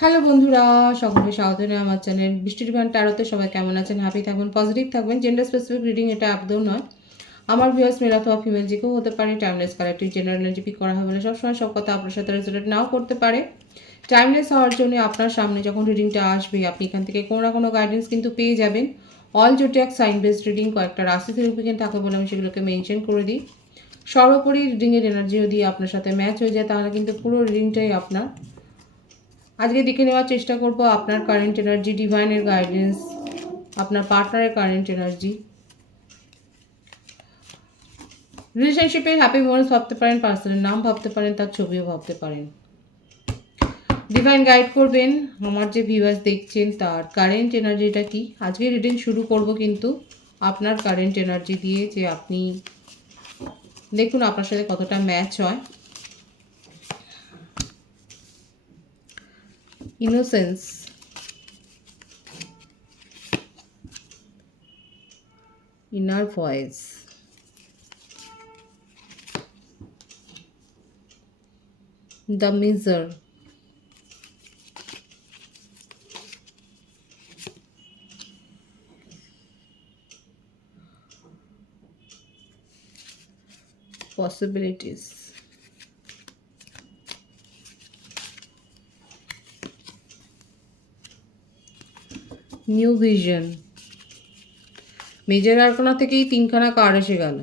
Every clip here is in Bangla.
হ্যালো বন্ধুরা, সকলকে স্বাগত জানাই আমার চ্যানেল বৃষ্টি ডিভাইন ট্যারোতে। সবাই কেমন আছেন? হ্যাপি থাকবেন, পজিটিভ থাকবেন। জেন্ডার স্পেসিফিক রিডিং এটা একদম নয়। আমার ভিউয়ার্স মেল অথবা ফিমেল যে কেউ হতে পারে। Timeless collective general energy peak করা হয় বলে সবসময় সব কথা আপনার সাথে রেজোনেট নাও করতে পারে। টাইমলেস হওয়ার জন্য আপনার সামনে যখন রিডিংটা আসবে আপনি এখান থেকে কোনো না কোনো গাইডেন্স কিন্তু পেয়ে যাবেন। অল জোটিয়াক সাইন বেসড রিডিং, কয়েকটা রাশি সিগনিফিকেন্ট থাকে বলে আমি সেগুলোকে মেনশন করে দিই। সর্বোপরি রিডিংয়ের এনার্জি যদি আপনার সাথে ম্যাচ হয়ে যায় তাহলে কিন্তু পুরো রিডিংটাই আপনার। আজকে দেখে নেওয়ার চেষ্টা করব আপনার কারেন্ট এনার্জি, ডিভাইনের গাইডেন্স, আপনার পার্টনারের কারেন্ট এনার্জি। রিলেশনশিপে হ্যাপি মোমেন্টস ভাবতে পারেন, পার্সনের নাম ভাবতে পারেন, তার ছবিও ভাবতে পারেন। ডিভাইন গাইড করবেন আমার যে ভিউয়ার্স দেখছেন তার কারেন্ট এনার্জিটা কি। আজকে রিডিং শুরু করব কিন্তু আপনার কারেন্ট এনার্জি দিয়ে, যে আপনি দেখুন আপনার সাথে কতটা ম্যাচ হয়। Innocence, inner voice, the measure, possibilities, new vision. Major arcana থেকেই তিনখানা কার্ড এসে গেল।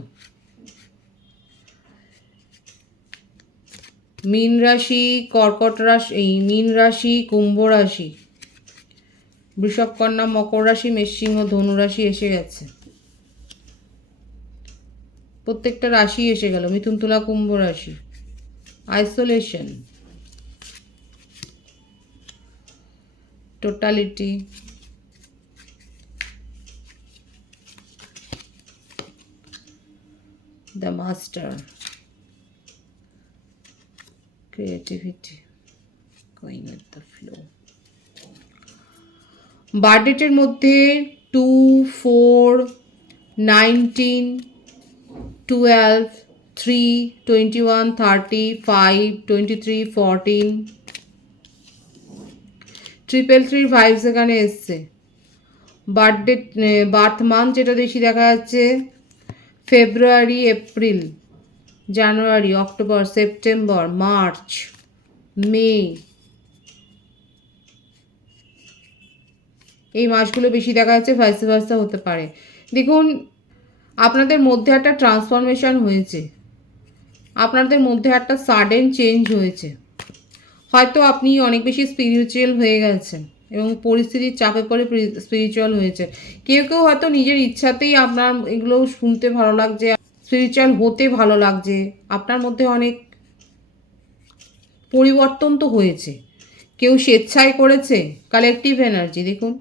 মীন রাশি, কর্কট রাশি, মীন রাশি, কুম্ভ রাশি, বৃষভ, কন্যা, মকর রাশি, মেষসিংহ, ধনু রাশি এসে গেছে। প্রত্যেকটা রাশি এসে গেল। মিথুন, তুলা, কুম্ভ রাশি। Isolation, totality, the master, creativity, going with the flow. বার্থডেটের মধ্যে 2, 4, 19, 12, 3, 21, 30, 5, 23, 14, 333 ভাইবস এখানে এসছে। বার্থ মান্থ যেটা বেশি দেখা যাচ্ছে ফেব্রুয়ারি, এপ্রিল, জানুয়ারি, অক্টোবর, সেপ্টেম্বর, মার্চ, মে, এই মাসগুলো বেশি দেখা যাচ্ছে। ভাইস ভার্সা হতে পারে। দেখুন আপনাদের মধ্যে একটা ট্রান্সফরমেশন হয়েছে, আপনাদের মধ্যে একটা সাডেন চেঞ্জ হয়েছে। হয়তো আপনি অনেক বেশি স্পিরিচুয়াল হয়ে গেছেন এবং পরিস্থিতির চাপে পড়ে স্পিরিচুয়াল হয়েছে। কেউ কেউ হয়তো নিজের ইচ্ছাতেই আপনার এগুলো শুনতে ভালো লাগছে, স্পিরিচুয়াল হতে ভালো লাগছে। আপনার মধ্যে অনেক পরিবর্তন তো হয়েছে। কেউ স্বেচ্ছায় করেছে, কালেকটিভ এনার্জি দেখুন,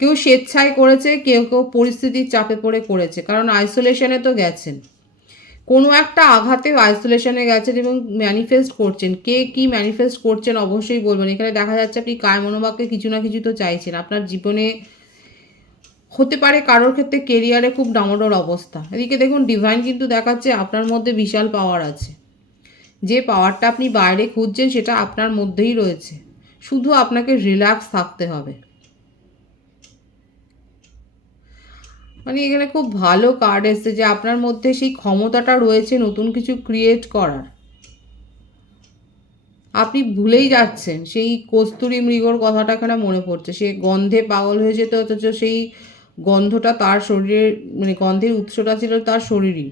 কেউ স্বেচ্ছায় করেছে, কেউ কেউ পরিস্থিতির চাপে পড়ে করেছে। কারণ আইসোলেশনে তো গেছেন, কোনো একটা আঘাতে আইসোলেশনে গেছেন এবং ম্যানিফেস্ট করছেন। কে কি ম্যানিফেস্ট করছেন অবশ্যই বলবেন। এখানে দেখা যাচ্ছে আপনি কায় মনোবাক্যে কিছু না কিছু তো চাইছেন। আপনার জীবনে হতে পারে কারোর ক্ষেত্রে কেরিয়ারে খুব ডামাডোল অবস্থা। এদিকে দেখুন ডিভাইন কিন্তু দেখাচ্ছে আপনার মধ্যে বিশাল পাওয়ার আছে। যে পাওয়ারটা আপনি বাইরে খুঁজছেন সেটা আপনার মধ্যেই রয়েছে, শুধু আপনাকে রিল্যাক্স থাকতে হবে। মানে এখানে খুব ভালো কার্ড এসছে যে আপনার মধ্যে সেই ক্ষমতাটা রয়েছে নতুন কিছু ক্রিয়েট করার। আপনি ভুলেই যাচ্ছেন সেই কস্তুরী মৃগর কথাটা এখানে মনে পড়ছে। সে গন্ধে পাগল হয়ে যেত, অথচ সেই গন্ধটা তার শরীরের, মানে গন্ধের উৎসটা ছিল তার শরীরই।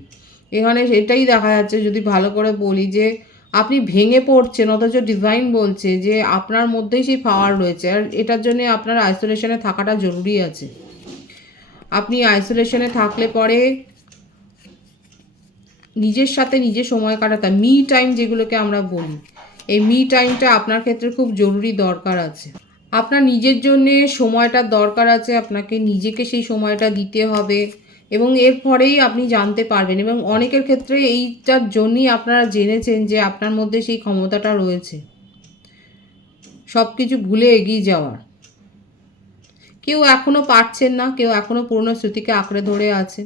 এখানে সেটাই দেখা যাচ্ছে। যদি ভালো করে বলি যে আপনি ভেঙে পড়ছেন, অথচ ডিভাইন বলছে যে আপনার মধ্যেই সেই পাওয়ার রয়েছে। আর এটার জন্য আপনার আইসোলেশনে থাকাটা জরুরি আছে। আপনি আইসোলেশনে থাকলে পরে নিজের সাথে নিজে সময় কাটাতে, মি টাইম যেগুলোকে আমরা বলি, এই মি টাইমটা আপনার ক্ষেত্রে খুব জরুরি দরকার আছে। আপনার নিজের জন্যে সময়টার দরকার আছে, আপনাকে নিজেকে সেই সময়টা দিতে হবে এবং এর পরেই আপনি জানতে পারবেন। এবং অনেকের ক্ষেত্রে এইটার জন্যই আপনারা জেনেছেন যে আপনার মধ্যে সেই ক্ষমতাটা রয়েছে সব কিছু ভুলে এগিয়ে যাওয়ার। কেউ এখনও পারছেন না, কেউ এখনও পুরনো স্মৃতিকে আঁকড়ে ধরে আছে।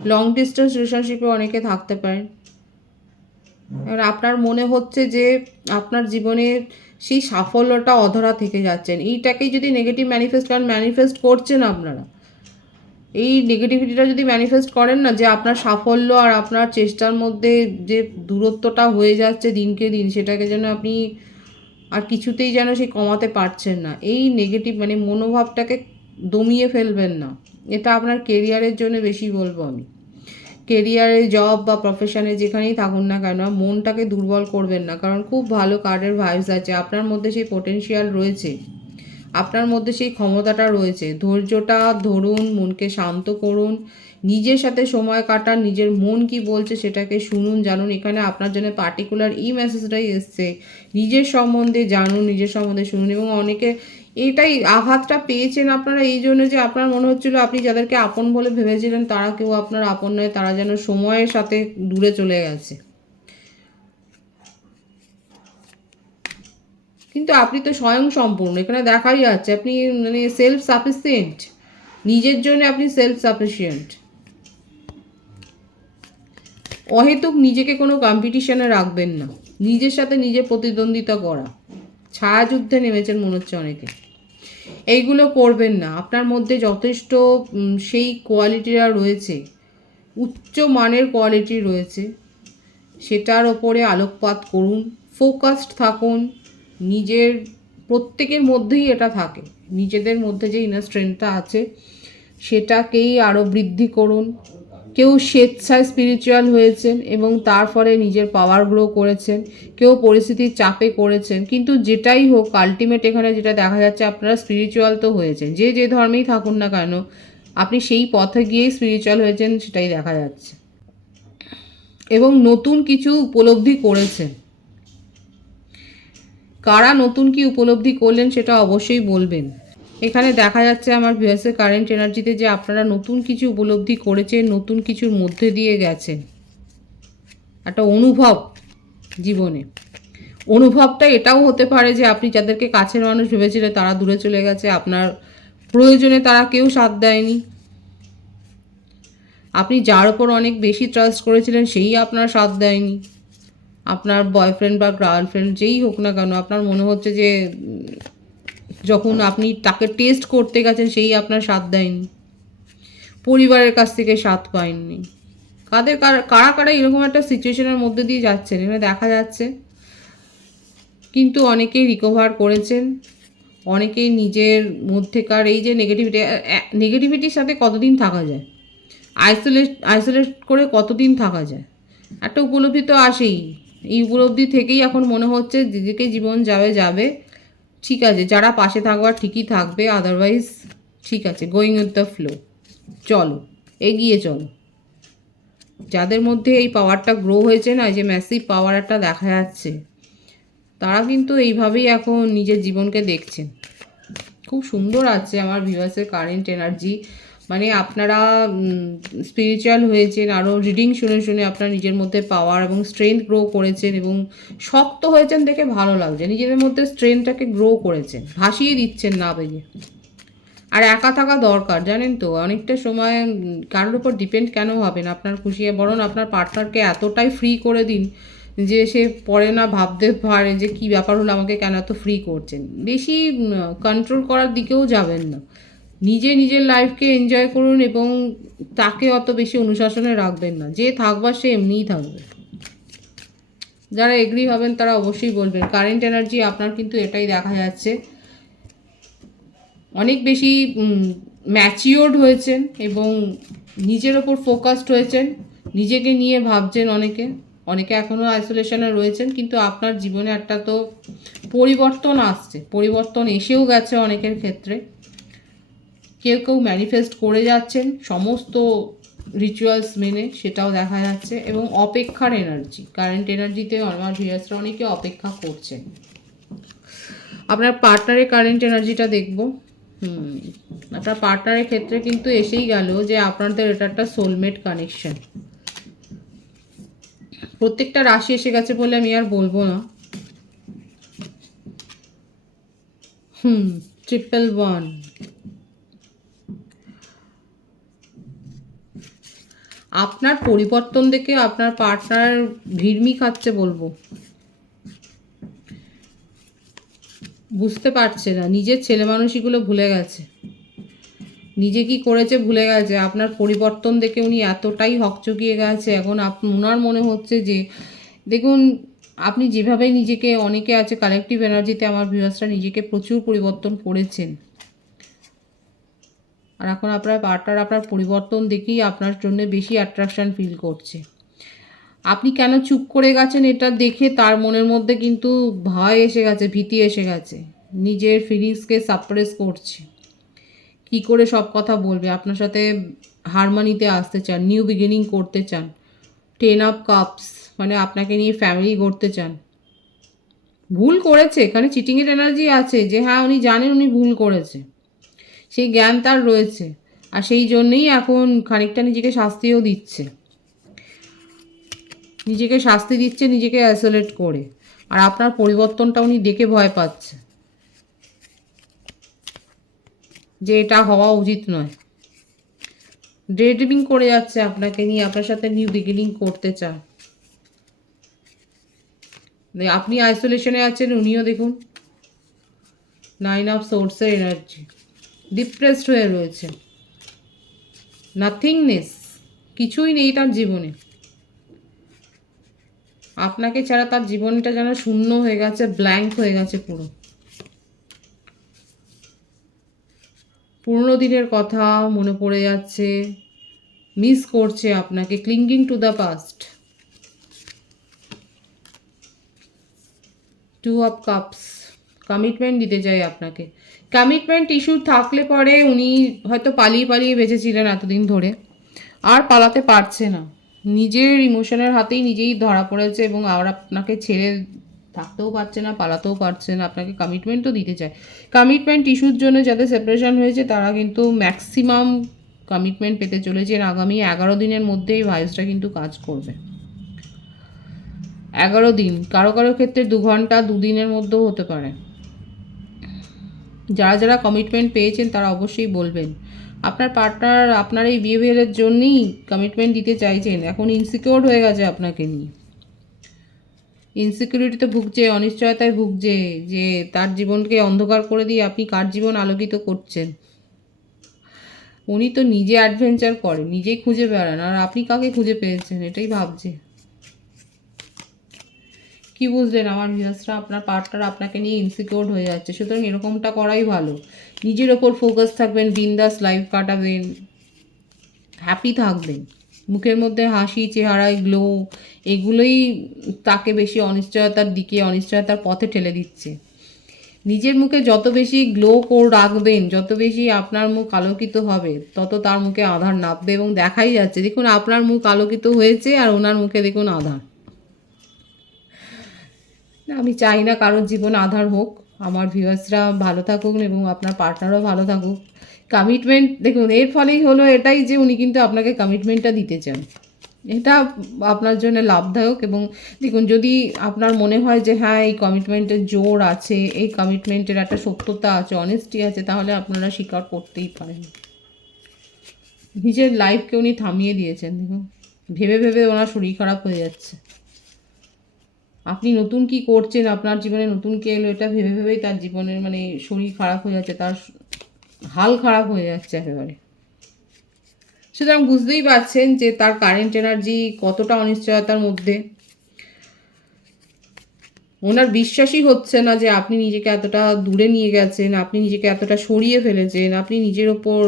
লং ডিস্টেন্স রিলেশনশিপে অনেকে থাকতে পারেন। এবার আপনার মনে হচ্ছে যে আপনার জীবনের সেই সাফল্যটা অধরা থেকে যাচ্ছেন। এইটাকেই যদি নেগেটিভ ম্যানিফেস্ট করছেন আপনারা, এই নেগেটিভিটিটা যদি ম্যানিফেস্ট করেন না, যে আপনার সাফল্য আর আপনার চেষ্টার মধ্যে যে দূরত্বটা হয়ে যাচ্ছে দিনকে দিন, সেটাকে যেন আপনি আর কিছুতেই যেন সে কমাতে পারছেন না, এই নেগেটিভ মনোভাবটাকে দমিয়ে ফেলবেন না। এটা আপনার কেরিয়ারের জন্য বেশি বলবো আমি। কেরিয়ারে, জব বা প্রফেশনে যেখানেই থাকুন না কেন, মনটাকে দুর্বল করবেন না, কারণ খুব ভালো কার্ডের ভাইবস আছে। আপনার মধ্যে সেই পোটেনশিয়াল রয়েছে, আপনার মধ্যে সেই ক্ষমতাটা রয়েছে। ধৈর্যটা ধরুন, মনকে শান্ত করুন, নিজের সাথে সময় কাটান, নিজের মন কি বলছে সেটাকে শুনুন, জানুন। এখানে আপনার জন্য পার্টিকুলার এই মেসেজটাই এসছে, নিজের সম্বন্ধে জানুন, নিজের সম্বন্ধে শুনুন। এবং অনেকে এটাই আঘাতটা পেয়েছেন আপনারা এই জন্য যে আপনার মনে হচ্ছিল আপনি যাদেরকে আপন বলে ভেবেছিলেন তারা কেউ আপনার আপন নয়, তারা যেন সময়ের সাথে দূরে চলে গেছে। কিন্তু আপনি তো স্বয়ং সম্পূর্ণ, এখানে দেখাই যাচ্ছে আপনি সেলফ সাফিসিয়েন্ট, নিজের জন্য আপনি সেলফ সাফিসিয়েন্ট। অহেতুক নিজেকে কোনো কম্পিটিশনে রাখবেন না, নিজের সাথে নিজে প্রতিদ্বন্দ্বিতা করা, ছায়াযুদ্ধে নেমেছেন মনে হচ্ছে অনেকে, এইগুলো করবেন না। আপনার মধ্যে যথেষ্ট সেই কোয়ালিটিরা রয়েছে, উচ্চ মানের কোয়ালিটি রয়েছে, সেটার ওপরে আলোকপাত করুন, ফোকাসড থাকুন। নিজের প্রত্যেকের মধ্যেই এটা থাকে, নিজেদের মধ্যে যে ইনার স্ট্রেংথটা আছে সেটাকেই আরও বৃদ্ধি করুন। কেউ স্বেচ্ছায় স্পিরিচুয়াল হয়েছেন এবং তার ফলে নিজের পাওয়ার গ্রো করেছেন, কেউ পরিস্থিতির চাপে করেছেন। কিন্তু যেটাই হোক, আলটিমেট এখানে যেটা দেখা যাচ্ছে, আপনারা স্পিরিচুয়াল তো হয়েছেন, যে যে ধর্মেই থাকুন না কেন আপনি সেই পথে গিয়েই স্পিরিচুয়াল হয়েছেন, সেটাই দেখা যাচ্ছে। এবং নতুন কিছু উপলব্ধি করেছেন। কারা নতুন কি উপলব্ধি করলেন সেটা অবশ্যই বলবেন। এখানে দেখা যাচ্ছে আমার ভিউয়ার্সের কারেন্ট এনার্জিতে যে আপনারা নতুন কিছু উপলব্ধি করেছেন, নতুন কিছুর মধ্যে দিয়ে গেছেন, একটা অনুভব জীবনে। অনুভবটা এটাও হতে পারে যে আপনি যাদেরকে কাছের মানুষ ভেবেছিলেন তারা দূরে চলে গেছে, আপনার প্রয়োজনে তারা কেউ সাথ দেয়নি, আপনি যার ওপর অনেক বেশি ট্রাস্ট করেছিলেন সেই আপনার সাথ দেয়নি, আপনার বয়ফ্রেন্ড বা গার্লফ্রেন্ড যেই হোক না কেন, আপনার মনে হচ্ছে যে যখন আপনি তাকে টেস্ট করতে গেছেন সেই আপনার সাথ দেয়নি, পরিবারের কাছ থেকে সাথ পাননি। কারা কারা এরকম একটা সিচুয়েশনের মধ্যে দিয়ে যাচ্ছেন এখানে দেখা যাচ্ছে। কিন্তু অনেকেই রিকভার করেছেন, অনেকেই নিজের মধ্যেকার এই যে নেগেটিভিটির সাথে কতদিন থাকা যায়, আইসোলেট করে কতদিন থাকা যায়, একটা উপলব্ধি তো আসেই। এই উপলব্ধি থেকেই এখন মনে হচ্ছে দিদিকে জীবন যাবে, ঠিক আছে, যারা পাশে থাকবার ঠিকই থাকবে, আদারওয়াইজ ঠিক আছে, গোয়িং উইথ দ্য ফ্লো, চলো এগিয়ে চলো। যাদের মধ্যে এই পাওয়ারটা গ্রো হয়েছে না, যে ম্যাসিভ পাওয়ার একটা দেখা যাচ্ছে, তারা কিন্তু এইভাবেই এখন নিজের জীবনকে দেখছেন। খুব সুন্দর আছে আমার ভিউয়ার্সের কারেন্ট এনার্জি। আপনারা স্পিরিচুয়াল হয়েছেন, আরও রিডিং শুনে শুনে আপনার নিজের মধ্যে পাওয়ার এবং স্ট্রেংথ গ্রো করেছেন এবং শক্ত হয়েছেন দেখে ভালো লাগছে। নিজেদের মধ্যে স্ট্রেংথটাকে গ্রো করেছেন, ভাসিয়ে দিচ্ছেন না বেরিয়ে। আর একা থাকা দরকার, জানেন তো, অনেকটা সময় কারোর উপর ডিপেন্ড কেন হবেন, আপনার খুশি বরং আপনার পার্টনারকে এতটাই ফ্রি করে দিন যে সে পরে না ভাবতে পারে যে কী ব্যাপার হলো, আমাকে কেন এত ফ্রি করছেন। বেশি কন্ট্রোল করার দিকেও যাবেন না, নিজের লাইফকে এনজয় করুন এবং তাকে অত বেশি অনুশাসনে রাখবেন না। যে থাকবার সে এমনিই থাকবে। যারা এগ্রি হবেন তারা অবশ্যই বলবেন। কারেন্ট এনার্জি আপনার কিন্তু এটাই দেখা যাচ্ছে, অনেক বেশি ম্যাচিওর্ড হয়েছেন এবং নিজের ওপর ফোকাসড হয়েছেন, নিজেকে নিয়ে ভাবছেন। অনেকে এখনও আইসোলেশনে রয়েছেন, কিন্তু আপনার জীবনে একটা তো পরিবর্তন আসছে, পরিবর্তন এসেও গেছে অনেকের ক্ষেত্রে। কেউ ম্যানিফেস্ট করে যাচ্ছেন সমস্ত রিচুয়ালস মেনে, সেটাও দেখা যাচ্ছে। এবং অপেক্ষার এনার্জি, কারেন্ট এনার্জিতে আমার ভিউয়ার্সরা অনেকে অপেক্ষা করছেন। আপনার পার্টনারের কারেন্ট এনার্জিটা দেখব। আপনার পার্টনারের ক্ষেত্রে কিন্তু এসেই গেল যে আপনাদের এটা একটা সোলমেট কানেকশন। প্রত্যেকটা রাশি এসে গেছে বলে আমি আর বলবো না। 111 আপনার পরিবর্তন দেখে আপনার পার্টনার ভিড়মি খাচ্ছে বলবো। বুঝতে পারছে না, নিজের ছেলে মানুষগুলো ভুলে গেছে, নিজে কি করেছে ভুলে গেছে। আপনার পরিবর্তন দেখে উনি এতটাই হকচকিয়ে গেছে, এখন ওনার মনে হচ্ছে যে দেখুন আপনি যেভাবে নিজেকে, অনেকে আছে কালেকটিভ এনার্জিতে আমার ভিউয়ার্সরা নিজেকে প্রচুর পরিবর্তন করেছেন, আর এখন আপনার পার্টনার আপনার পরিবর্তন দেখেই আপনার জন্য বেশি অ্যাট্রাকশান ফিল করছে। আপনি কেন চুপ করে গেছেন এটা দেখে তার মনের মধ্যে কিন্তু ভয় এসে গেছে, ভীতি এসে গেছে, নিজের ফিলিংসকে সাপ্রেস করছে, কি করে সব কথা বলবে। আপনার সাথে হারমানিতে আসতে চান, নিউ বিগিনিং করতে চান, 10 অফ কাপস মানে আপনাকে নিয়ে ফ্যামিলি গড়তে চান। ভুল করেছে, এখানে চিটিংয়ের এনার্জি আছে যে হ্যাঁ উনি জানেন উনি ভুল করেছে, সেই জ্ঞান তার রয়েছে, আর সেই জন্যেই এখন খানিকটা নিজেকে শাস্তিও দিচ্ছে, নিজেকে শাস্তি দিচ্ছে নিজেকে আইসোলেট করে। আর আপনার পরিবর্তনটা উনি দেখে ভয় পাচ্ছে যে এটা হওয়া উচিত নয়, ডে ড্রিমিং করে যাচ্ছে আপনাকে নিয়ে, আপনার সাথে নিউ বিগিনিং করতে চান। আপনি আইসোলেশনে আছেন, উনিও দেখুন 9 অফ সোর্সের এনার্জি, ডিপ্রেসড হয়ে রয়েছে, নাথিংনেস, কিছুই নেই তার জীবনে, আপনাকে ছাড়া তার জীবনটা যেন শূন্য হয়ে গেছে, ব্ল্যাঙ্ক হয়ে গেছে পুরো। পুরনো দিনের কথা মনে পড়ে যাচ্ছে, মিস করছে আপনাকে, ক্লিঙ্গিং to the past. 2 of cups, commitment দিতে চাই আপনাকে। কমিটমেন্ট ইস্যু থাকলে পরে উনি হয়তো পালিয়ে পালিয়ে বেঁচেছিলেন এতদিন ধরে, আর পালাতে পারছে না, নিজের ইমোশনের হাতেই নিজেই ধরা পড়েছে, এবং আর আপনাকে ছেড়ে থাকতেও পারছে না, পালাতেও পারছে না, আপনাকে কমিটমেন্টও দিতে চায়। কমিটমেন্ট ইস্যুর জন্য যাদের সেপারেশন হয়েছে তারা কিন্তু ম্যাক্সিমাম কমিটমেন্ট পেতে চলেছেন আগামী 11 দিনের মধ্যে। এই ভাইসটা কিন্তু কাজ করবে 11 দিন, কারো কারো ক্ষেত্রে 2 ঘন্টা 2 দিনের মধ্যেও হতে পারে। যারা যারা কমিটমেন্ট পেয়েছেন তারা অবশ্যই বলবেন, আপনার পার্টনার আপনার এই বিহেভিয়ারের জন্যই কমিটমেন্ট দিতে চাইছেন, এখন ইনসিকিউর হয়ে গেছে আপনাকে নিয়ে, ইনসিকিউরিটিতে ভুগছে, অনিশ্চয়তায় ভুগছে যে তার জীবনকে অন্ধকার করে দিয়ে আপনি কার জীবন আলোকিত করছেন। উনি তো নিজে অ্যাডভেঞ্চার করেন, নিজেই খুঁজে বেড়ান, আর আপনি কাকে খুঁজে পেয়েছেন এটাই ভাবছে। কি বুঝলেন আমার ভিউয়ার্সরা, আপনার পার্টনার আপনাকে নিয়ে ইনসিকিউর হয়ে যাচ্ছে, সুতরাং এরকমটা করাই ভালো। নিজের ওপর ফোকাস থাকবেন, বিন্দাস লাইফ কাটাবেন, হ্যাপি থাকবেন, মুখের মধ্যে হাসি, চেহারায় গ্লো, এগুলোই তাকে বেশি অনিশ্চয়তার দিকে, অনিশ্চয়তার পথে ঠেলে দিচ্ছে। নিজের মুখে যত বেশি গ্লো রাখবেন, যত বেশি আপনার মুখ আলোকিত হবে, তত তার মুখে আধার নামবে, এবং দেখাই যাচ্ছে দেখুন আপনার মুখ আলোকিত হয়েছে আর ওনার মুখে দেখুন আধার। আমি চাই না কারোর জীবন আধার হোক, আমার ভিউয়ার্সরা ভালো থাকুক এবং আপনার পার্টনারও ভালো থাকুক। কমিটমেন্ট দেখুন এর ফলেই হলো এটাই যে উনি কিন্তু আপনাকে কমিটমেন্টটা দিতে চান, এটা আপনার জন্য লাভদায়ক। এবং দেখুন যদি আপনার মনে হয় যে হ্যাঁ এই কমিটমেন্টের জোর আছে, এই কমিটমেন্টের একটা সত্যতা আছে, অনেস্টি আছে, তাহলে আপনারা স্বীকার করতেই পারেন। নিজের লাইফকে উনি থামিয়ে দিয়েছেন, দেখুন ভেবে ভেবে ওনার শরীর খারাপ হয়ে যাচ্ছে, আপনি নতুন কি করছেন, আপনার জীবনে নতুন কে এলো, এটা ভেবে ভেবেই তার জীবনের মানে শরীর খারাপ হয়ে যাচ্ছে, তার হাল খারাপ হয়ে যাচ্ছে একেবারে। সুতরাং বুঝতেই পারছেন যে তার কারেন্ট এনার্জি কতটা অনিশ্চয়তার মধ্যে। ওনার বিশ্বাসই হচ্ছে না যে আপনি নিজেকে এতটা দূরে নিয়ে গেছেন, আপনি নিজেকে এতটা সরিয়ে ফেলেছেন, আপনি নিজের ওপর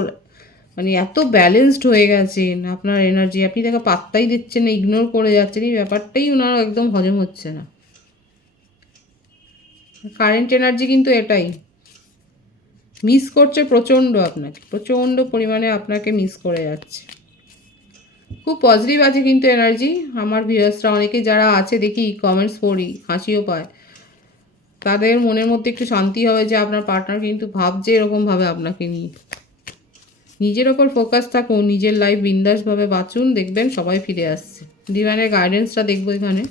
মানে এত ব্যালেন্সড হয়ে গেছেন, আপনার এনার্জি আপনি তাকে পাত্তাই দিচ্ছেন না, ইগনোর করে যাচ্ছেন, এই ব্যাপারটাই ওনার একদম হজম হচ্ছে না। কারেন্ট এনার্জি কিন্তু এটাই মিস করছে প্রচণ্ড, আপনাকে প্রচণ্ড পরিমাণে আপনাকে মিস করে যাচ্ছে। খুব পজিটিভ আছে কিন্তু এনার্জি। আমার ভিউয়ার্সরা অনেকে যারা আছে দেখি কমেন্টস পড়ি, হাসিও পায়, তাদের মনের মধ্যে একটু শান্তি হবে যে আপনার পার্টনার কিন্তু ভাবছে এরকমভাবে আপনাকে নিয়ে। নিজের ওপর ফোকাস থাকুন, নিজের লাইফ বিন্দাসভাবে বাঁচুন, দেখবেন সবাই ফিরে আসছে। ডিভাইনের গাইডেন্সটা দেখবো এখানে।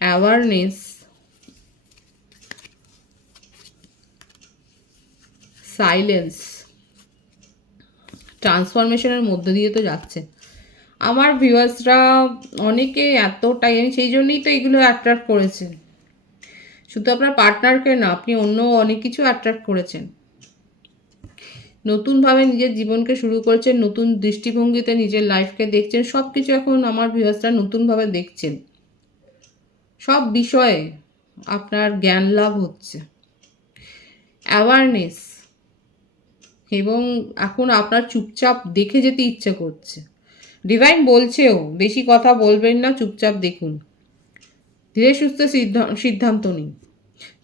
অ্যাওয়ারনেস, সাইলেন্স, ট্রান্সফরমেশনের মধ্য দিয়ে তো যাচ্ছে আমার ভিউয়ার্সরা অনেকে এতটাই, সেই জন্যই তো এগুলো অ্যাট্রাক্ট করেছে। শুধু আপনার পার্টনারকে না, আপনি অন্য অনেক কিছু অ্যাট্রাক্ট করেছেন। নতুনভাবে নিজের জীবনকে শুরু করেছেন, নতুন দৃষ্টিভঙ্গিতে নিজের লাইফকে দেখছেন। সব কিছু এখন আমার ভিউয়ার্সরা নতুনভাবে দেখছেন। সব বিষয়ে আপনার জ্ঞান লাভ হচ্ছে, অ্যাওয়ারনেস, এবং এখন আপনার চুপচাপ দেখে যেতে ইচ্ছে করছে। ডিভাইন বলছেও বেশি কথা বলবেন না, চুপচাপ দেখুন। ধীরে সুস্থ সিদ্ধান্ত নিন।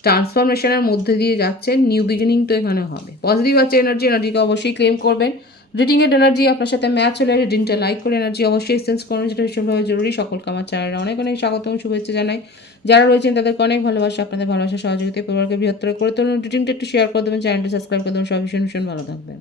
ট্রান্সফরমেশনের মধ্যে দিয়ে যাচ্ছেন, নিউ বিগিনিং তো এখানে হবে। পজিটিভ আছে এনার্জিকে অবশ্যই ক্লেম করবেন। রিডিংয়ের এনার্জি আপনার সাথে ম্যাচ হলে রিডিংটা লাইক করে এনার্জি অবশ্যই সেন্স করুন, যেটা ভীষণভাবে জরুরি। সকলকে আমার চ্যানেলে অনেক অনেক স্বাগত এবং শুভেচ্ছা জানাই। যারা রয়েছেন তাদেরকে অনেক ভালোবাসা, আপনাদের ভালোবাসা সহযোগিতা পরিবারকে বৃহত্তর করে তুলুন। রিডিংটা একটু শেয়ার করে দেবেন, চ্যানেলটা সাবস্ক্রাইব করে দেবেন। সব ভীষণ ভীষণ ভালো থাকবেন।